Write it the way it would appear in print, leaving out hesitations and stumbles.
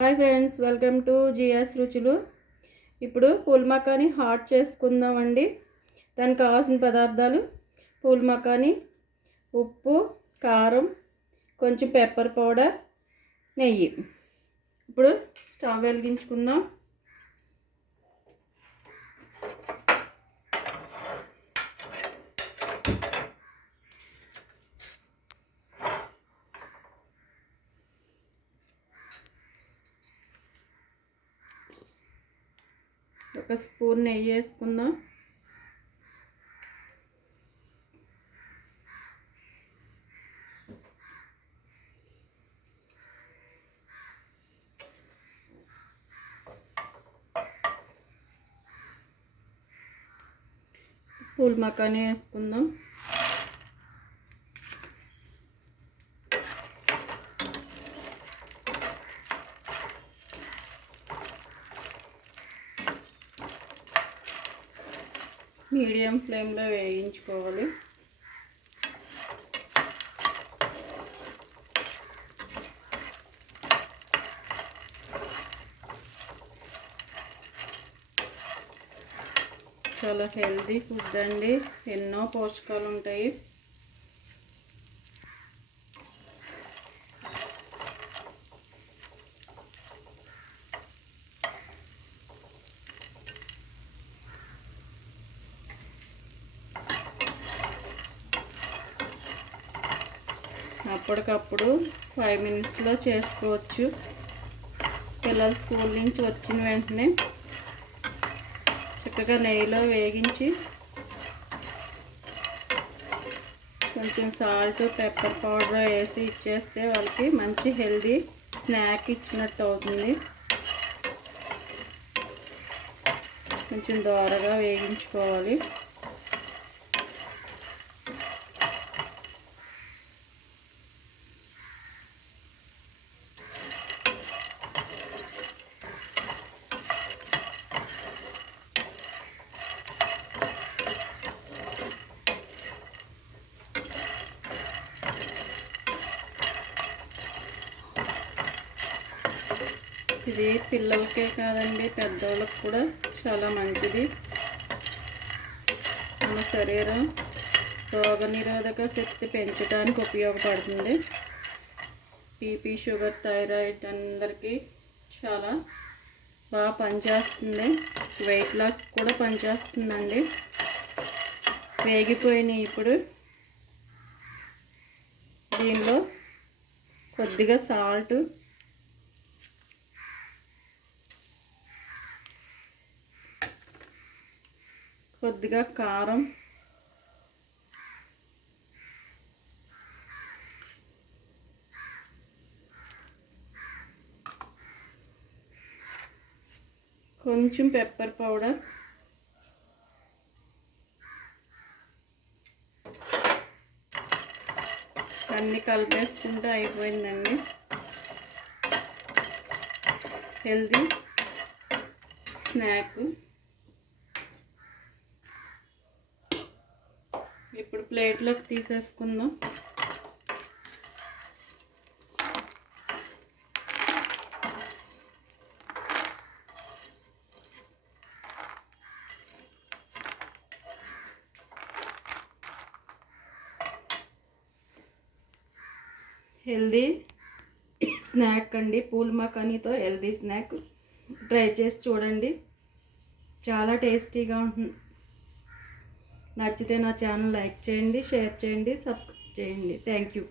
Hi friends, welcome to GS రుచులు. ఇప్పుడు pool makhani hot చేసుకుందామండి. దానికి కావాల్సిన పదార్థాలు: పూల్ మకాని, ఉప్పు, కారం, కొంచెం పెప్పర్ పౌడర్, నెయ్యి. ఇప్పుడు స్టవ్ వెలిగించుకుందాం. ఒక స్పూన్ నెయ్యి వేసుకుందాం. పూల్ మకాని వేసుకుందాం. మీడియం ఫ్లేమ్లో వేయించుకోవాలి. చాలా హెల్తీ ఫుడ్ అండి, ఎన్నో పోషకాలు ఉంటాయి. అప్పటికప్పుడు 5 మినిట్స్లో చేసుకోవచ్చు. పిల్లలు స్కూల్ నుంచి వచ్చిన వెంటనే చక్కగా నెయ్యిలో వేగించి కొంచెం సాల్ట్, పెప్పర్ పౌడర్ వేసి ఇచ్చేస్తే వాళ్ళకి మంచి హెల్తీ స్నాక్ ఇచ్చినట్టు అవుతుంది. కొంచెం దోరగా వేగించుకోవాలి. ఇది పిల్లలకే కాదండి, పెద్దవాళ్ళకి కూడా చాలా మంచిది. మన శరీరం రోగనిరోధక శక్తి పెంచడానికి ఉపయోగపడుతుంది. బీపీ, షుగర్, థైరాయిడ్ అందరికీ చాలా బాగా పనిచేస్తుంది. వెయిట్ లాస్ కూడా పనిచేస్తుందండి. వేగిపోయినాయి. ఇప్పుడు దీనిలో కొద్దిగా సాల్ట్, కొద్దిగా కారం, కొంచెం పెప్పర్ పౌడర్, అన్నీ కలిపేసుకుంటే అయిపోయిందండి. Healthy snack. ఇప్పుడు ప్లేట్లోకి తీసేసుకుందాం. హెల్తీ స్నాక్ అండి, పూల్ మకానీతో హెల్తీ స్నాక్. ట్రై చేసి చూడండి, చాలా టేస్టీగా ఉంటుంది. నచ్చితే నా ఛానల్ లైక్ చేయండి, షేర్ చేయండి, సబ్స్క్రైబ్ చేయండి. Thank you.